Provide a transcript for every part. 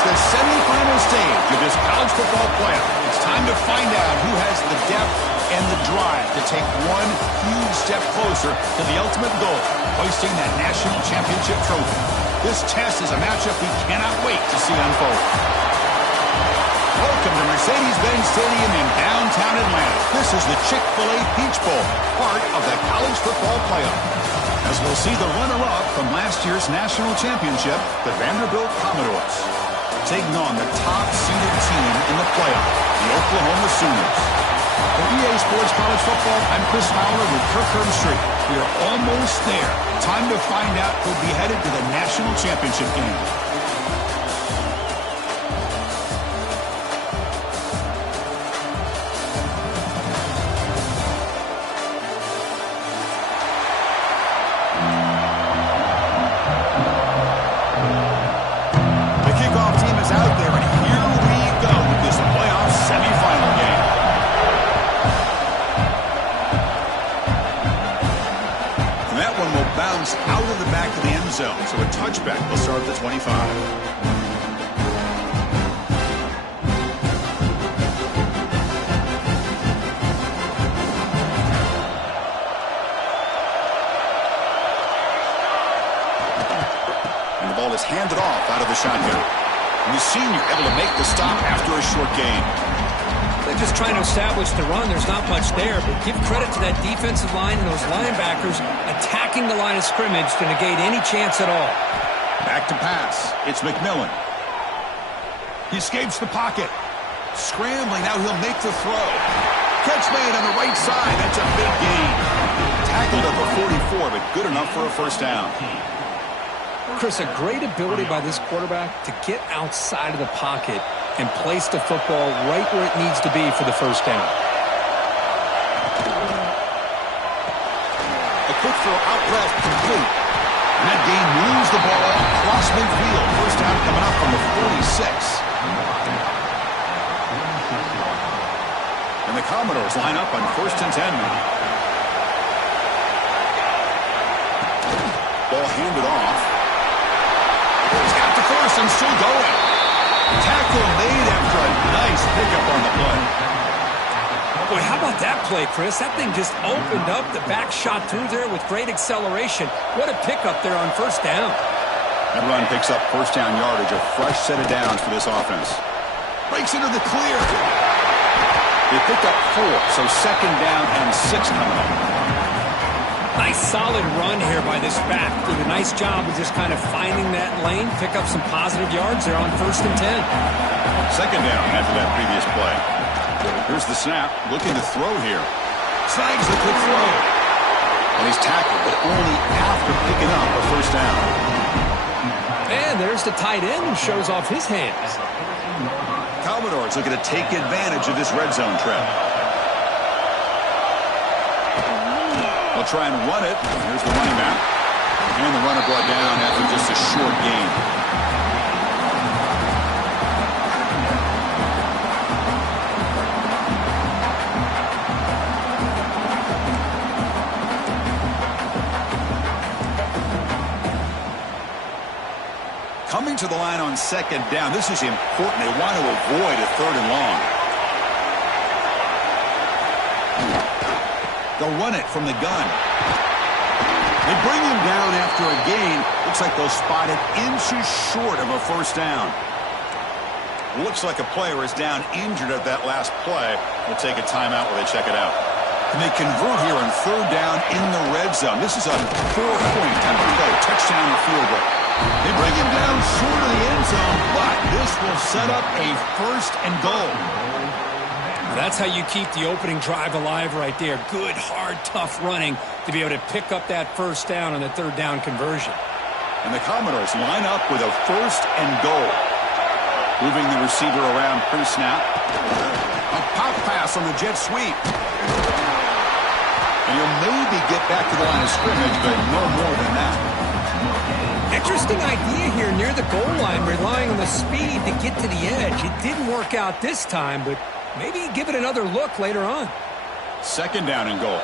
the semifinal stage of this college football playoff. It's time to find out who has the depth and the drive to take one huge step closer to the ultimate goal, hoisting that national championship trophy. This test is a matchup we cannot wait to see unfold. Welcome to Mercedes-Benz Stadium in downtown Atlanta. This is the Chick-fil-A Peach Bowl, part of the college football playoff. As we'll see the runner-up from last year's national championship, the Vanderbilt Commodores, taking on the top-seeded team in the playoff, the Oklahoma Sooners. For EA Sports College Football, I'm Chris Fowler with Kirk Herbstreit. We are almost there. Time to find out who'll be headed to the national championship game. Out of the back of the end zone, so a touchback will start at the 25. And the ball is handed off out of the shotgun. And the senior able to make the stop after a short gain. They're just trying to establish the run. There's not much there, but give credit to that defensive line and those linebackers attacking the line of scrimmage to negate any chance at all. Back to pass. It's McMillan. He escapes the pocket. Scrambling. Now he'll make the throw. Catch made on the right side. That's a big gain. Tackled at the 44, but good enough for a first down. Chris, a great ability by this quarterback to get outside of the pocket and place the football right where it needs to be for the first down. A quick throw out left, complete. And that gain moves the ball across midfield. First down coming up from the 46. And the Commodores line up on 1st and 10 now. Ball handed off. He's got the first and still going. Tackle made after a nice pickup on the play. Boy, how about that play, Chris? That thing just opened up. The back shot through there with great acceleration. What a pickup there on first down. That run picks up first down yardage, a fresh set of downs for this offense. Breaks into the clear. They picked up 4, so 2nd down and 6 coming up. Nice solid run here by this back. Did a nice job of just kind of finding that lane, pick up some positive yards there on 1st and 10. 2nd down after that previous play. Here's the snap, looking to throw here. Snags the quick throw. And he's tackled, but only after picking up a first down. And there's the tight end who shows off his hands. Commodores looking to take advantage of this red zone trap. They'll try and run it. Here's the running back. And the runner brought down after just a short gain. Coming to the line on 2nd down. This is important. They want to avoid a 3rd and long. They'll run it from the gun. They bring him down after a gain. Looks like they'll spot it inches short of a first down. Looks like a player is down injured at that last play. We'll take a timeout while they check it out. And they convert here on 3rd down in the red zone. This is a 4-point kind of play. Touchdown or field goal. They bring him down short of the end zone, but this will set up a 1st and goal. That's how you keep the opening drive alive right there. Good, hard, tough running to be able to pick up that first down on the 3rd down conversion. And the Commodores line up with a 1st and goal. Moving the receiver around pre-snap. A pop pass on the jet sweep. And he'll maybe get back to the line of scrimmage, but no more than that. Interesting idea here near the goal line, relying on the speed to get to the edge. It didn't work out this time, but maybe give it another look later on. 2nd down and goal.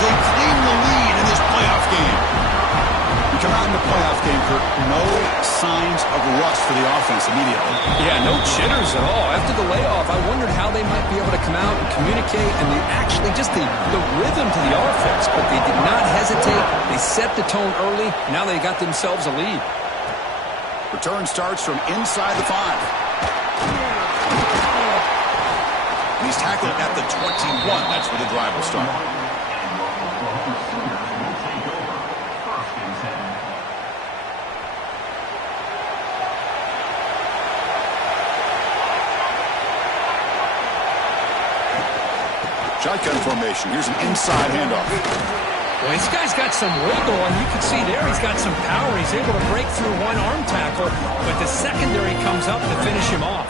they claim the lead in this playoff game. We come out in the playoff game, Kirk, no signs of rust for the offense immediately. Yeah, no jitters at all. After the layoff, I wondered how they might be able to come out and communicate and actually just the rhythm to the offense. But they did not hesitate. They set the tone early. Now they got themselves a lead. Return starts from inside the 5. He's tackled at the 21. That's where the drive will start. Shotgun formation. Here's an inside handoff. Well, this guy's got some wiggle, and you can see there he's got some power. He's able to break through one arm tackle, but the secondary comes up to finish him off.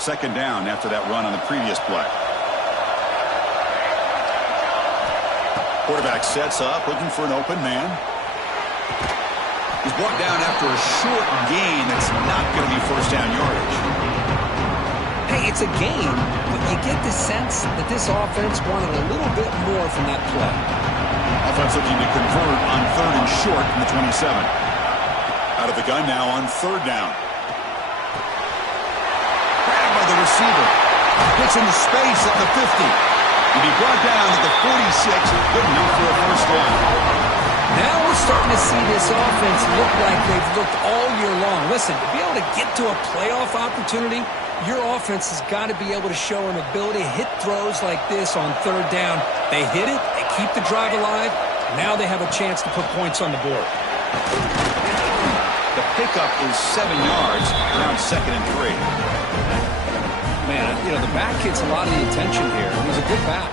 Second down after that run on the previous play. Quarterback sets up, looking for an open man. He's brought down after a short gain that's not going to be first down yardage. Hey, it's a game, but you get the sense that this offense wanted a little bit more from that play. Offense looking to convert on 3rd and short from the 27. Out of the gun now on 3rd down. Grabbed by the receiver. Gets into space at the 50. And he brought down at the 46. Good enough for a first down. Now we're starting to see this offense look like they've looked all year long. Listen, to be able to get to a playoff opportunity, your offense has got to be able to show an ability to hit throws like this on 3rd down. They hit it, they keep the drive alive. Now they have a chance to put points on the board. The pickup is 7 yards around 2nd and 3. Man, you know, the back gets a lot of the attention here. He's a good back.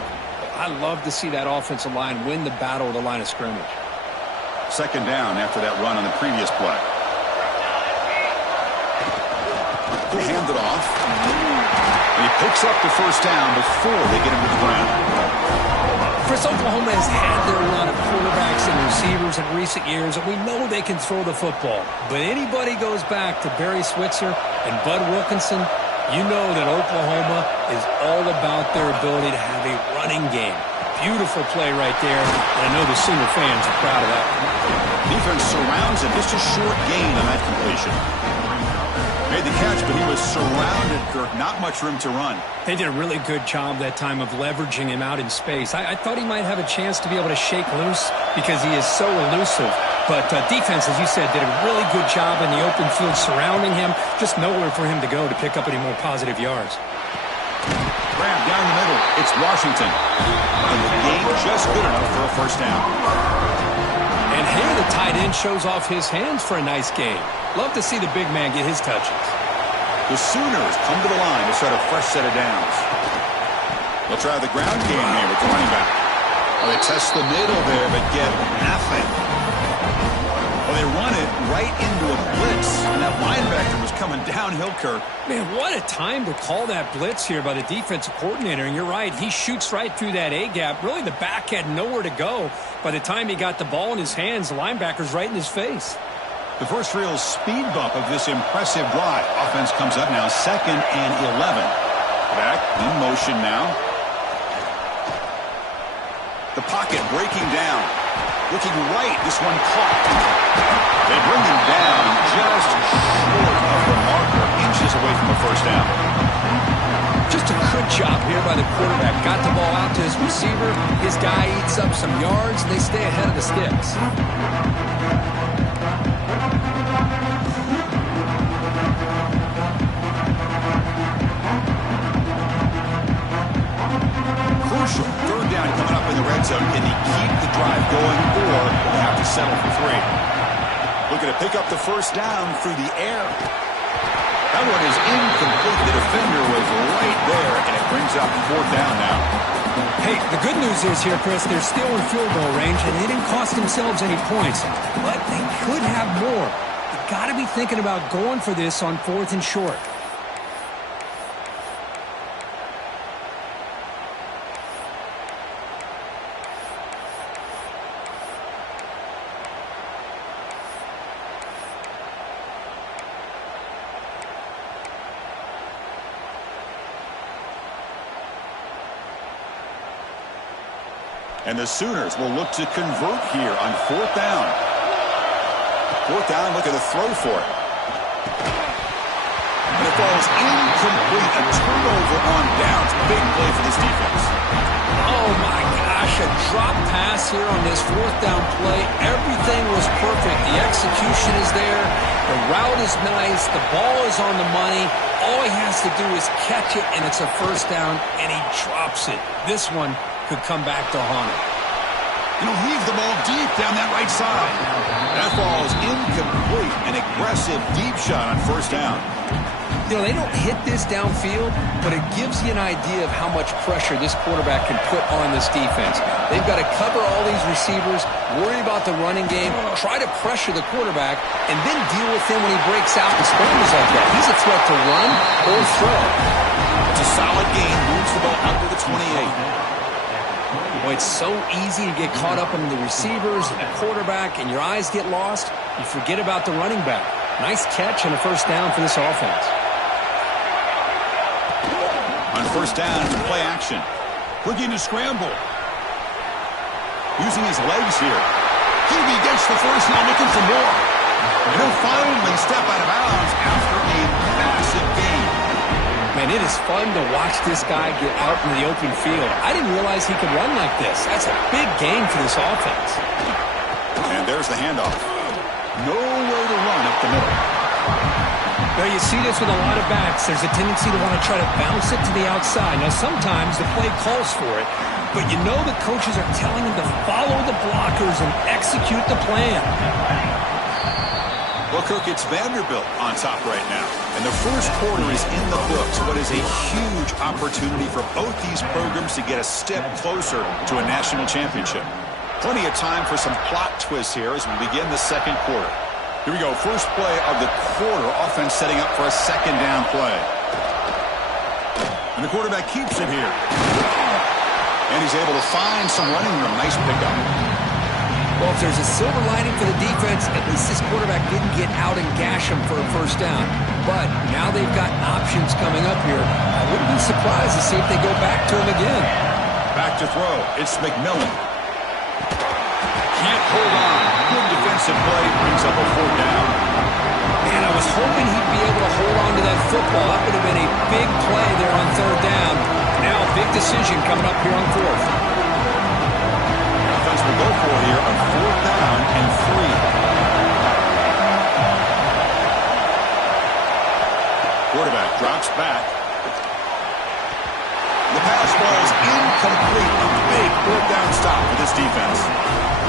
I love to see that offensive line win the battle of the line of scrimmage. 2nd down after that run on the previous play. They hand it off. And he picks up the first down before they get him to the ground. Chris, Oklahoma has had their run of quarterbacks and receivers in recent years, and we know they can throw the football. But anybody goes back to Barry Switzer and Bud Wilkinson, you know that Oklahoma is all about their ability to have a running game. Beautiful play right there, and I know the Sooner fans are proud of that. Defense surrounds him. Just a short gain on that completion. Made the catch, but he was surrounded, Kirk. Not much room to run. They did a really good job that time of leveraging him out in space. I thought he might have a chance to be able to shake loose because he is so elusive. But defense, as you said, did a really good job in the open field surrounding him. Just nowhere for him to go to pick up any more positive yards. Grab down the middle. It's Washington. And the game just good enough for a first down. And here the tight end shows off his hands for a nice game. Love to see the big man get his touches. The Sooners come to the line to start a fresh set of downs. They'll try the ground game here with the running back. Well, they test the middle there, but get nothing. Well, they run it right into a blitz, and that linebacker was coming downhill, Kirk. Man, what a time to call that blitz here by the defensive coordinator. And you're right, he shoots right through that A-gap. Really, the back had nowhere to go. By the time he got the ball in his hands, the linebacker's right in his face. The first real speed bump of this impressive drive. Offense comes up now, 2nd and 11. Back in motion now. The pocket breaking down. Looking right, this one caught. They bring him down just short of the marker, inches away from the first down. Just a good job here by the quarterback. Got the ball out to his receiver. His guy eats up some yards. They stay ahead of the sticks. Crucial. 3rd down coming up in the red zone. Can he keep the drive going, or will they have to settle for 3? Looking to pick up the first down through the air. That one is incomplete. The defender was right there, and it brings up 4th down now. Hey, the good news is here, Chris, they're still in field goal range, and they didn't cost themselves any points. But they could have more. You've got to be thinking about going for this on 4th and short. And the Sooners will look to convert here on 4th down. 4th down, look at the throw for it. And it falls incomplete. A turnover on downs. Big play for this defense. Oh, my gosh. A drop pass here on this 4th down play. Everything was perfect. The execution is there. The route is nice. The ball is on the money. All he has to do is catch it, and it's a 1st down, and he drops it. This one could come back to haunt him. He'll heave the ball deep down that right side. That ball is incomplete. An aggressive deep shot on 1st down. You know, they don't hit this downfield, but it gives you an idea of how much pressure this quarterback can put on this defense. They've got to cover all these receivers, worry about the running game, try to pressure the quarterback, and then deal with him when he breaks out and scrambles like that. He's a threat to run or throw. It's a solid gain. Moves the ball out to the 28. Boy, it's so easy to get caught up in the receivers and the quarterback, and your eyes get lost. You forget about the running back. Nice catch and a 1st down for this offense. On 1st down, it's play action. Looking to scramble. Using his legs here. He gets the 1st down, looking for more. And he'll finally step out of bounds after a massive gain. Man, it is fun to watch this guy get out in the open field. I didn't realize he could run like this. That's a big gain for this offense. And there's the handoff. Nowhere to run up the middle. Now, you see this with a lot of backs. There's a tendency to want to try to bounce it to the outside. Now, sometimes the play calls for it, but you know the coaches are telling him to follow the blockers and execute the plan. Well, Kirk, it's Vanderbilt on top right now. And the 1st quarter is in the books. What is a huge opportunity for both these programs to get a step closer to a national championship. Plenty of time for some plot twists here as we begin the 2nd quarter. Here we go. First play of the quarter. Offense setting up for a 2nd down play. And the quarterback keeps it here. And he's able to find some running room. Nice pickup. Well, if there's a silver lining for the defense, at least this quarterback didn't get out and gash him for a 1st down. But now they've got options coming up here. I wouldn't be surprised to see if they go back to him again. Back to throw. It's McMillan. Can't hold on. Good defensive play. Brings up a 4th down. Man, I was hoping he'd be able to hold on to that football. That would have been a big play there on 3rd down. Now a big decision coming up here on 4th. Offense will go for it here on 4th down and 3. Quarterback drops back. The pass ball is incomplete. A big 4th down stop for this defense.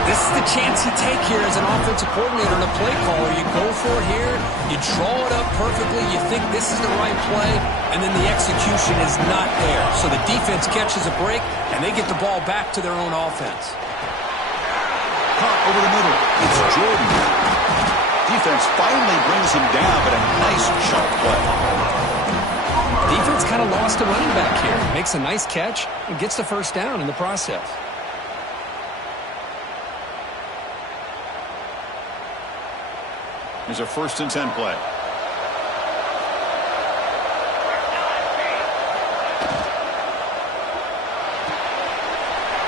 This is the chance you take here as an offensive coordinator and a play caller. You go for it here, you draw it up perfectly, you think this is the right play, and then the execution is not there. So the defense catches a break, and they get the ball back to their own offense. Caught over the middle. It's Jordan. Defense finally brings him down, but a nice sharp play. Defense kind of lost a running back here. Makes a nice catch and gets the 1st down in the process. Here's a 1st and 10 play.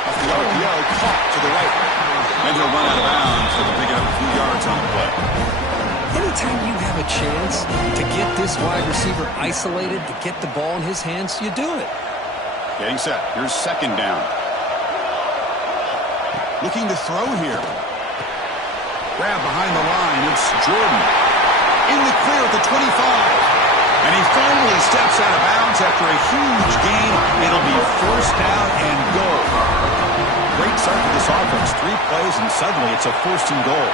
Off the RPO, caught to the right. And he'll run out of bounds for picking up a few yards on the play. Anytime you have a chance to get this wide receiver isolated, to get the ball in his hands, you do it. Getting set. Here's 2nd down. Looking to throw here. Grab behind the line. It's Jordan. In the clear at the 25. And he finally steps out of bounds after a huge gain. It'll be 1st down and goal. Great start for this offense. 3 plays, and suddenly it's a 1st and goal.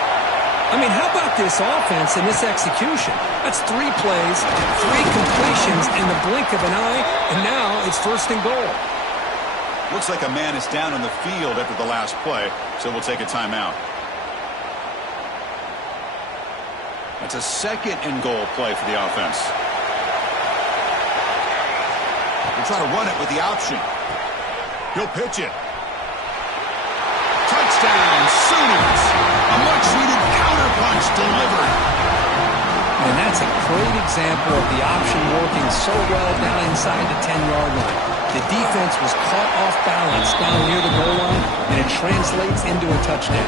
I mean, how about this offense and this execution? That's 3 plays, 3 completions in the blink of an eye, and now it's 1st and goal. Looks like a man is down on the field after the last play, so we'll take a timeout. That's a 2nd and goal play for the offense. We'll try to run it with the option. He'll pitch it. Touchdown, Sooners. A much-needed counterpunch delivered. And that's a great example of the option working so well down inside the 10-yard line. The defense was caught off balance down near the goal line, and it translates into a touchdown.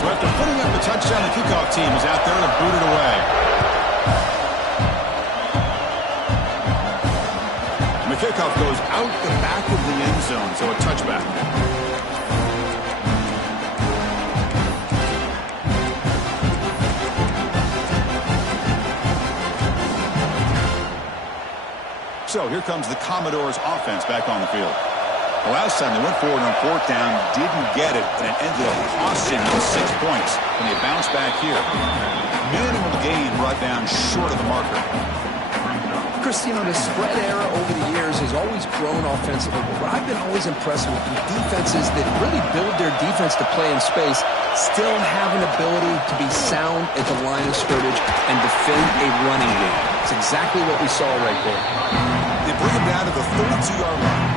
So after putting up the touchdown, the kickoff team is out there to boot it away. And the kickoff goes out the back of the end zone, so a touchback. So here comes the Commodores offense back on the field. The last time they went forward on fourth down, didn't get it, and it ended up costing them 6 points. And they bounce back here. Minimal gain brought down short of the marker. Chris, you know, the spread era over the years has always grown offensively, but what I've been always impressed with the defenses that really build their defense to play in space still have an ability to be sound at the line of scrimmage and defend a running game. It's exactly what we saw right there. They bring him down to the 32-yard line.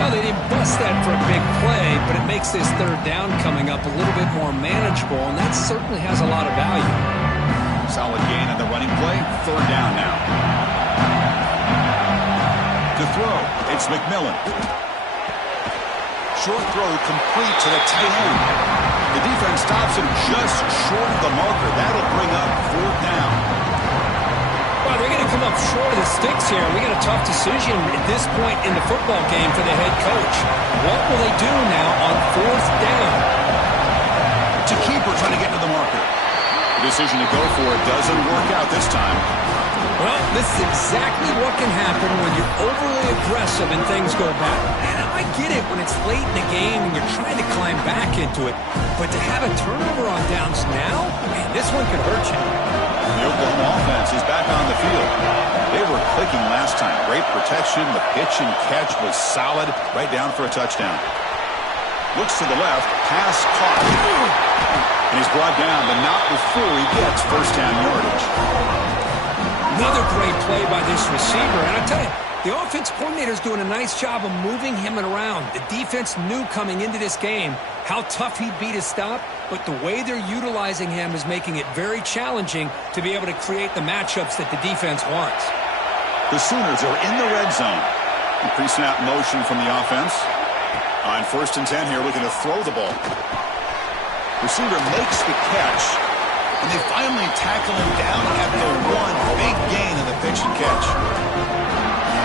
Well, they didn't bust that for a big play, but it makes this third down coming up a little bit more manageable, and that certainly has a lot of value. Solid gain on the running play. Third down now. To throw, it's McMillan. Short throw complete to the tight end. The defense stops him just short of the marker. That'll bring up fourth down. Well, they're going to come up short of the sticks here. We got a tough decision at this point in the football game for the head coach. What will they do now on fourth down? To keeper trying to get to the marker. The decision to go for it doesn't work out this time. Well, this is exactly what can happen when you're overly aggressive and things go bad. And I get it when it's late in the game and you're trying to climb back into it. But to have a turnover on downs now, man, this one could hurt you. The Oklahoma offense is back on the field. They were clicking last time. Great protection. The pitch and catch was solid. Right down for a touchdown. Looks to the left. Pass caught. And he's brought down, but not before he gets first down yardage. Another great play by this receiver. And I tell you, the offense coordinator is doing a nice job of moving him around. The defense knew coming into this game how tough he'd be to stop, but the way they're utilizing him is making it very challenging to be able to create the matchups that the defense wants. The Sooners are in the red zone. Pre-snap motion from the offense. On 1st and 10 here, looking to throw the ball. Receiver makes the catch, and they finally tackle him down at the one. Big gain in the pitch and catch.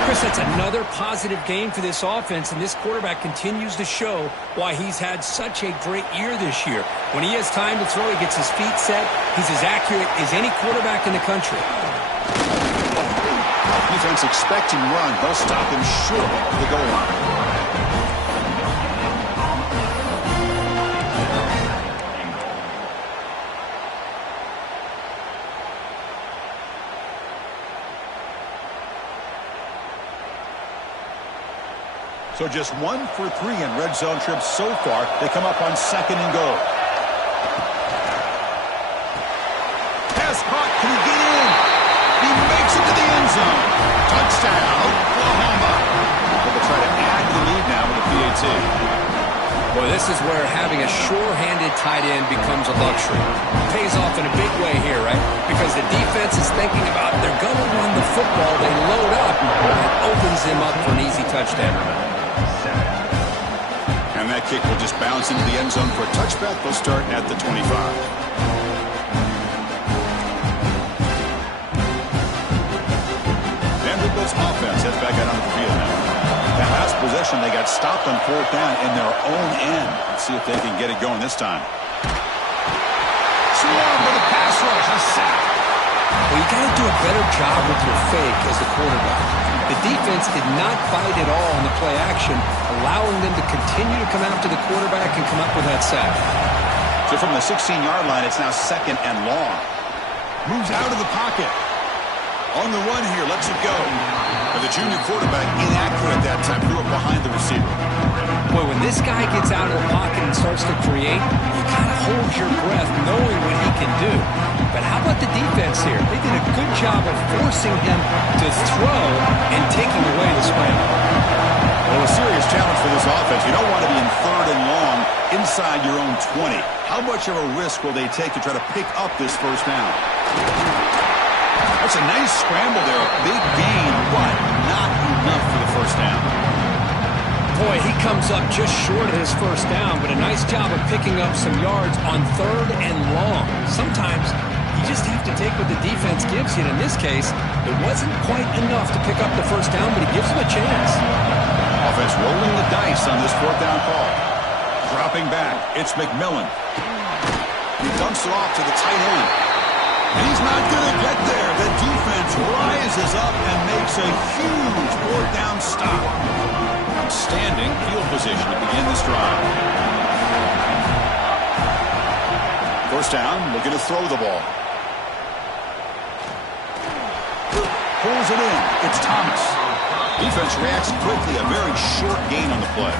Chris, that's another positive game for this offense, and this quarterback continues to show why he's had such a great year this year. When he has time to throw, he gets his feet set. He's as accurate as any quarterback in the country. Defense expecting run. They'll stop him short of the goal line. So just 1 for 3 in red zone trips so far. They come up on 2nd and goal. Pass caught. Can he get in? He makes it to the end zone. Touchdown, Oklahoma. They'll try to add to the lead now with the PAT. Well, this is where having a sure-handed tight end becomes a luxury. Pays off in a big way here, right? Because the defense is thinking about they're going to run the football. They load up, and it opens him up for an easy touchdown. And that kick will just bounce into the end zone for a touchback. They'll start at the 25. Vanderbilt's offense heads back out onto the field now. That last possession, they got stopped on 4th down in their own end. Let's see if they can get it going this time. Swarm with a pass rush, a sack. Well, you got to do a better job with your fake as the quarterback. The defense did not bite at all on the play action, allowing them to continue to come after the quarterback and come up with that sack. So from the 16-yard line, it's now 2nd and long. Moves out of the pocket. On the run here, lets it go. And the junior quarterback inaccurate that time, threw it behind the receiver. Boy, when this guy gets out of the pocket and starts to create, you kind of hold your breath knowing what he can do. But how about the defense here? They did a good job of forcing him to throw and taking away the scramble. Well, a serious challenge for this offense. You don't want to be in 3rd and long inside your own 20. How much of a risk will they take to try to pick up this first down? That's a nice scramble there. A big gain, but not enough for the first down. comes up just short of his first down, but a nice job of picking up some yards on 3rd and long. Sometimes you just have to take what the defense gives you. And in this case, it wasn't quite enough to pick up the first down, but it gives him a chance. Offense rolling the dice on this 4th down call. Dropping back, it's McMillan. He dumps it off to the tight end. And he's not going to get there. The defense rises up and makes a huge 4th down stop. Outstanding field position to begin this drive. 1st down, looking to throw the ball. Pulls it in. It's Thomas. Defense reacts quickly. A very short gain on the play.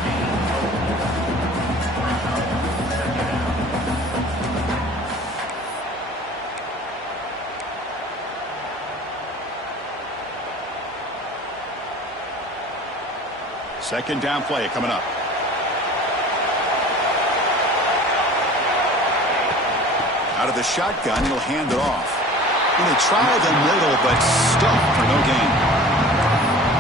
Second down play coming up. Out of the shotgun, he'll hand it off. And they try the middle, but stumped for no gain.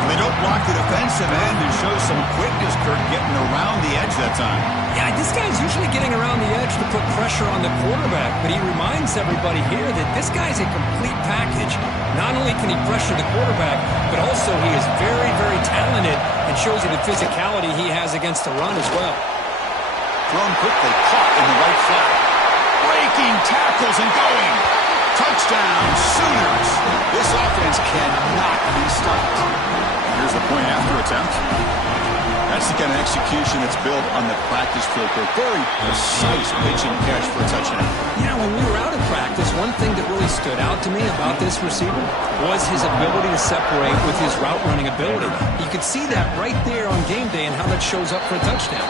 They don't block the defensive end and show some quickness, Kirk, getting around the edge that time. Yeah, this guy's usually getting around the edge to put pressure on the quarterback, but he reminds everybody here that this guy's a complete package. Not only can he pressure the quarterback, but also he is very, very talented and shows you the physicality he has against the run as well. Thrown quickly, caught in the right flat. Breaking tackles and going. Touchdown, Sooners. This offense cannot be stopped. Here's the point after attempt. That's the kind of execution that's built on the practice field. Very precise pitch and catch for a touchdown. Yeah, when we were out of practice, one thing that really stood out to me about this receiver was his ability to separate with his route running ability. You could see that right there on game day and how that shows up for a touchdown.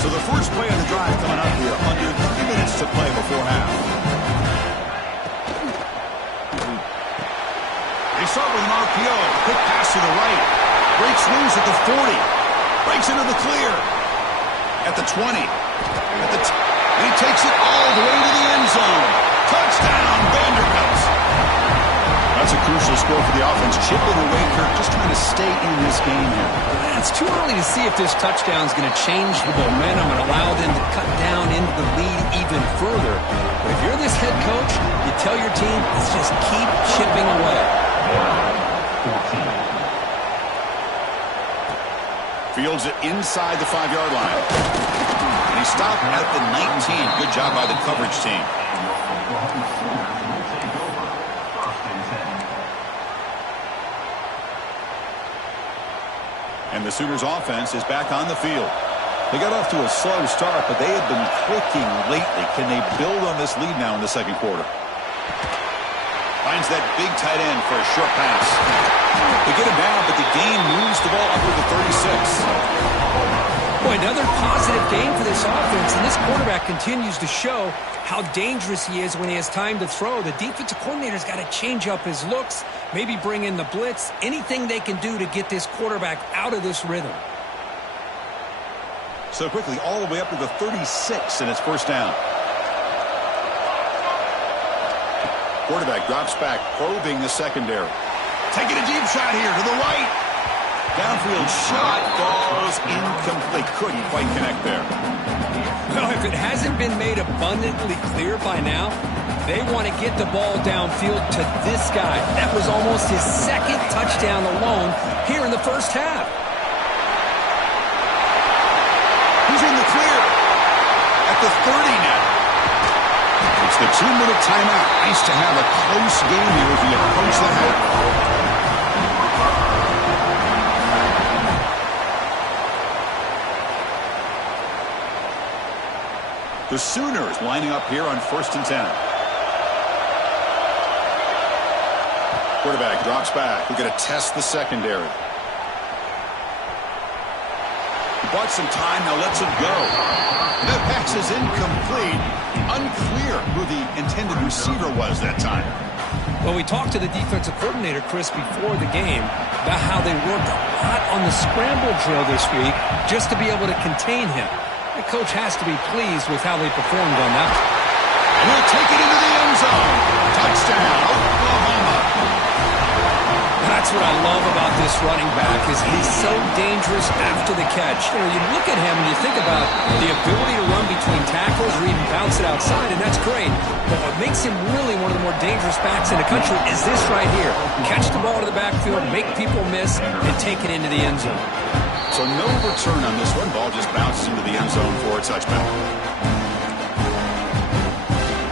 So the first play of the drive coming up here, under 3 minutes to play before half. They start with an RPO. Quick pass to the right. Breaks loose at the 40. Breaks into the clear. At the 20. And he takes it all the way to the end zone. Touchdown, Vanderbilt. That's a crucial score for the offense. Chipping away, Kirk, just trying to stay in this game here. It's too early to see if this touchdown is going to change the momentum and allow them to cut down into the lead even further. But if you're this head coach, you tell your team, let's just keep chipping away. Fields it inside the 5-yard line. And he stopped at the 19. Good job by the coverage team. And the Sooners offense is back on the field. They got off to a slow start, but they have been clicking lately. Can they build on this lead now in the second quarter? Finds that big tight end for a short pass. They get him down, but the game moves the ball up to the 36. Boy, another positive game for this offense, and this quarterback continues to show how dangerous he is when he has time to throw. The defensive coordinator's got to change up his looks, maybe bring in the blitz, anything they can do to get this quarterback out of this rhythm. So quickly, all the way up to the 36, and it's first down. Quarterback drops back, probing the secondary. Taking a deep shot here to the right. Downfield shot falls incomplete. Couldn't quite connect there. Well, if it hasn't been made abundantly clear by now, they want to get the ball downfield to this guy. That was almost his second touchdown alone here in the first half. He's in the clear at the 30 now. It's the 2-minute timeout. Nice to have a close game here as we approach the half. The Sooners lining up here on 1st and 10. Quarterback drops back. We're going to test the secondary. He bought some time, now lets him go. That pass is incomplete. Unclear who the intended receiver was that time. Well, we talked to the defensive coordinator, Chris, before the game about how they worked a lot on the scramble drill this week just to be able to contain him. The coach has to be pleased with how they performed on that. And he'll take it into the end zone. Touchdown, Oklahoma. That's what I love about this running back is he's so dangerous after the catch. You know, you look at him and you think about the ability to run between tackles or even bounce it outside, and that's great. But what makes him really one of the more dangerous backs in the country is this right here. Catch the ball to the backfield, make people miss, and take it into the end zone. So no return on this one. Ball just bounces into the end zone for a touchback.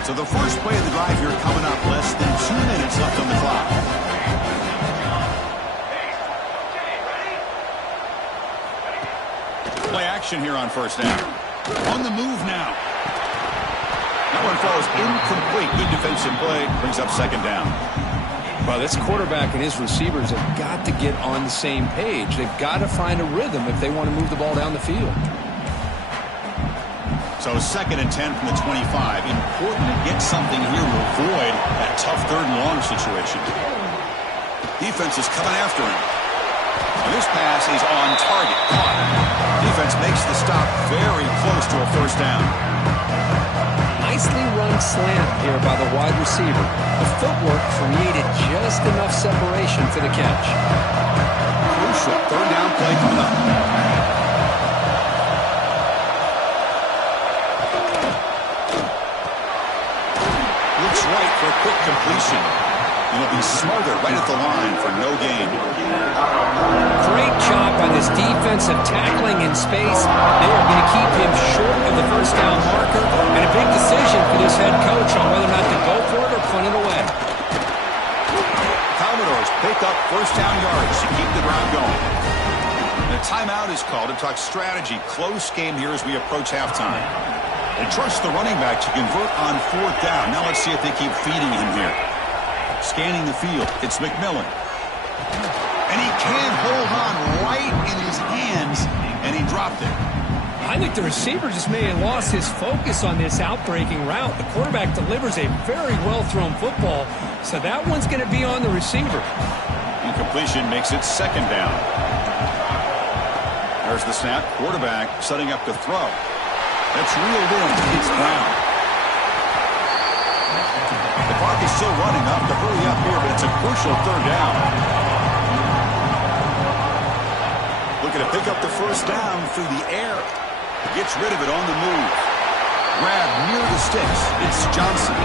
So the first play of the drive here coming up. Less than 2 minutes left on the clock. Play action here on first down. On the move now. That one falls incomplete. Good defensive play. Brings up second down. Well, this quarterback and his receivers have got to get on the same page. They've got to find a rhythm if they want to move the ball down the field. So 2nd and 10 from the 25. Important to get something here to avoid that tough 3rd and long situation. Defense is coming after him. And this pass is on target. Defense makes the stop very close to a first down. Nicely run slant here by the wide receiver. The footwork created just enough separation for the catch. Crucial 3rd down play coming up. Looks right for a quick completion. And he'll be smothered right at the line for no gain. Great job by this defensive tackling in space. They are going to keep him short of the first down marker. And a big decision for this head coach on whether or not to go for it or punt it away. Commodores pick up first down yards to keep the drive going. And a timeout is called to talk strategy. Close game here as we approach halftime. They trust the running back to convert on 4th down. Now let's see if they keep feeding him here. Scanning the field, it's McMillan. And he can't hold on right in his hands, and he dropped it. I think the receiver just may have lost his focus on this outbreaking route. The quarterback delivers a very well-thrown football, so that one's going to be on the receiver. Incompletion makes it 2nd down. There's the snap. Quarterback setting up to throw. That's reeled in. It's Brown. The clock is still running up to hurry up here, but it's a crucial 3rd down. Looking to pick up the first down through the air. Gets rid of it on the move. Grab near the sticks. It's Johnson.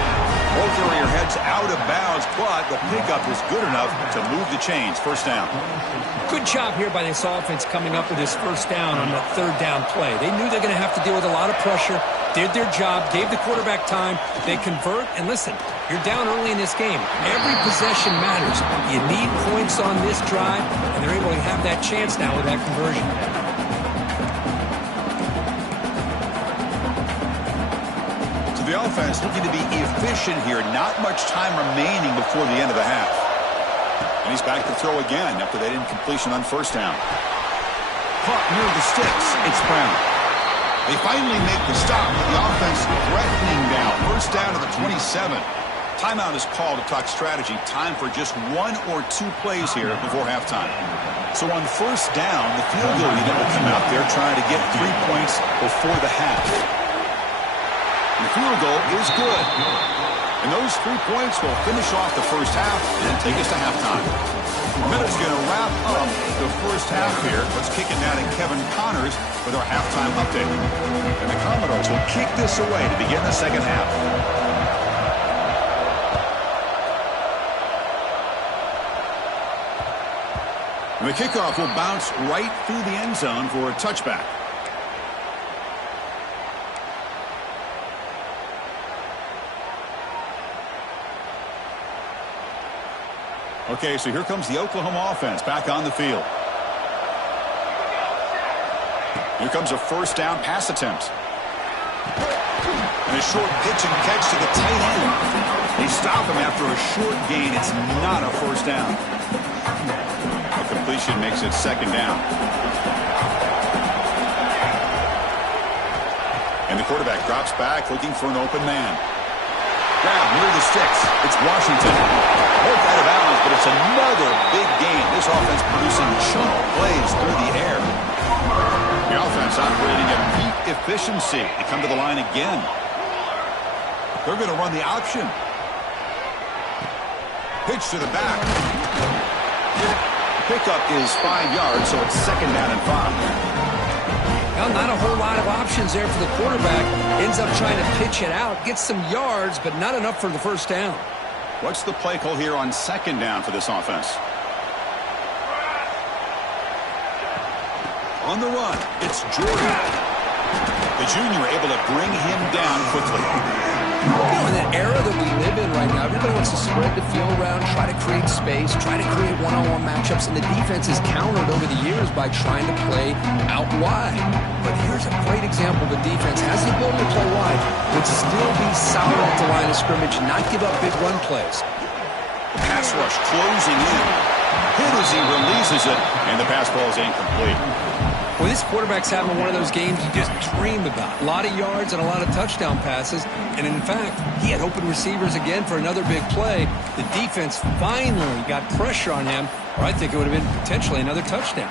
Ball carrier heads out of bounds, but the pickup is good enough to move the chains. First down. Good job here by this offense coming up with this first down on that 3rd down play. They knew they're going to have to deal with a lot of pressure, did their job, gave the quarterback time. They convert, and listen, you're down early in this game. Every possession matters. You need points on this drive, and they're able to have that chance now with that conversion. So the offense looking to be efficient here. Not much time remaining before the end of the half. And he's back to throw again after that incompletion on first down. Caught near the sticks. It's Brown. They finally make the stop. The offense threatening now. First down to the 27. Timeout is called to talk strategy. Time for just 1 or 2 plays here before halftime. So on first down, the field goal unit will come out there trying to get 3 points before the half. And the field goal is good. And those 3 points will finish off the first half and take us to halftime. Miller's going to wrap up the first half here. Let's kick it now to Kevin Connors with our halftime update. And the Commodores will kick this away to begin the second half. And the kickoff will bounce right through the end zone for a touchback. Okay, so here comes the Oklahoma offense back on the field. Here comes a first down pass attempt. And a short pitch and catch to the tight end. They stop him after a short gain. It's not a first down. A completion makes it second down. And the quarterback drops back looking for an open man. Grab near the sticks. It's Washington. Both out of bounds, but it's another big game. This offense producing chunk plays through the air. The offense operating at peak efficiency. They come to the line again. They're going to run the option. Pitch to the back. Pickup is 5 yards, so it's 2nd down and 5. Well, not a whole lot of options there for the quarterback. Ends up trying to pitch it out, gets some yards, but not enough for the first down. What's the play call here on 2nd down for this offense? On the run, it's Jordan. The junior able to bring him down quickly. You know, in the era that we live in right now, everybody wants to spread the field around, try to create space, try to create one-on-one matchups, and the defense is countered over the years by trying to play out wide. But here's a great example of a defense has the ability to play wide, but still be solid at the line of scrimmage, not give up big run plays. Pass rush closing in. Hit as he releases it, and the pass ball is incomplete. Well, this quarterback's having one of those games you just dream about. A lot of yards and a lot of touchdown passes. And, in fact, he had open receivers again for another big play. The defense finally got pressure on him, or I think it would have been potentially another touchdown.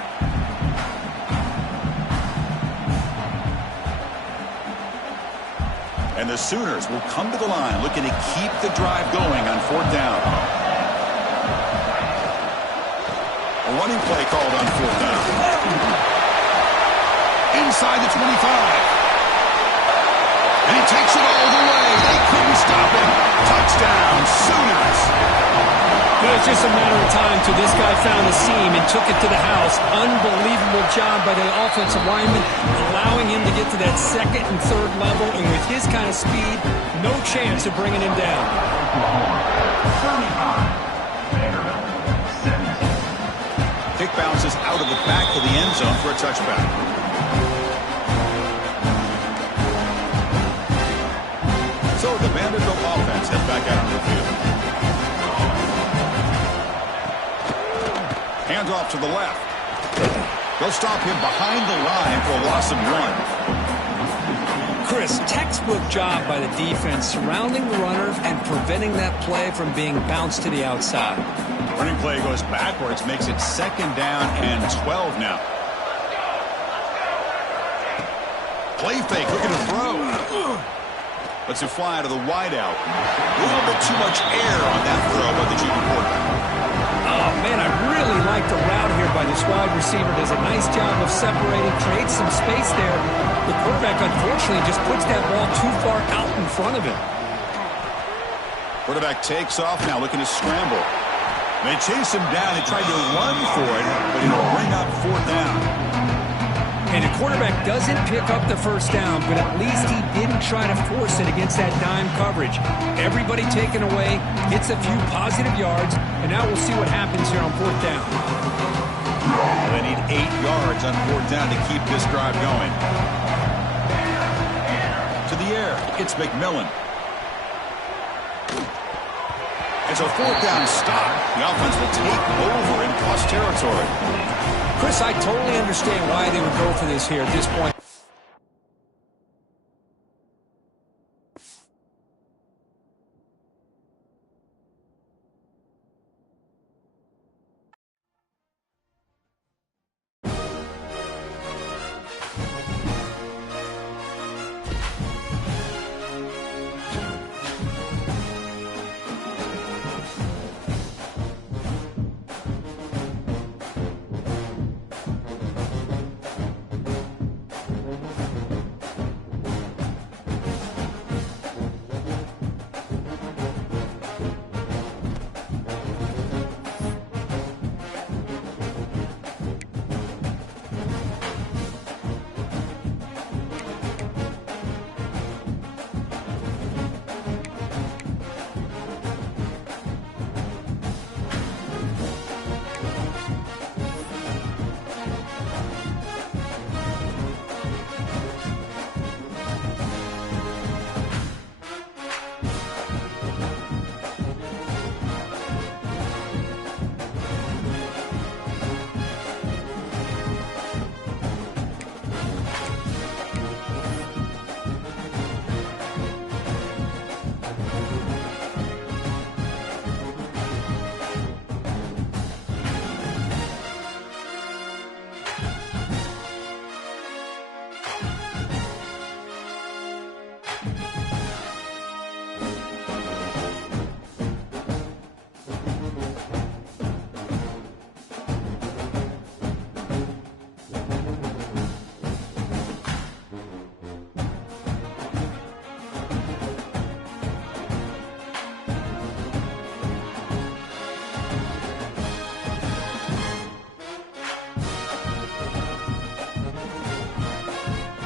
And the Sooners will come to the line looking to keep the drive going on 4th down. A running play called on 4th down. Inside the 25. And he takes it all the way. They couldn't stop him. Touchdown, Sooners. It was just a matter of time till this guy found a seam and took it to the house. Unbelievable job by the offensive lineman, allowing him to get to that 2nd and 3rd level. And with his kind of speed, no chance of bringing him down. Kick bounces out of the back of the end zone for a touchback. So the Vanderbilt offense heads back out on the field. Hands off to the left. They'll stop him behind the line for a loss of 1. Chris, textbook job by the defense surrounding the runner and preventing that play from being bounced to the outside. Running play goes backwards, makes it 2nd down and 12 now. Play fake, looking to throw. Lets it fly to the wideout. A little bit too much air on that throw by the junior quarterback. Oh, man, I really like the route here by this wide receiver. Does a nice job of separating, creates some space there. The quarterback, unfortunately, just puts that ball too far out in front of him. Quarterback takes off now, looking to scramble. They chase him down. They tried to run for it, but it'll bring up 4th down. And the quarterback doesn't pick up the first down, but at least he didn't try to force it against that dime coverage. Everybody taken away, gets a few positive yards, and now we'll see what happens here on 4th down. They need 8 yards on 4th down to keep this drive going. To the air, it's McMillan. It's a 4th down stop. The offense will take over in plus territory. Chris, I totally understand why they would go for this here at this point.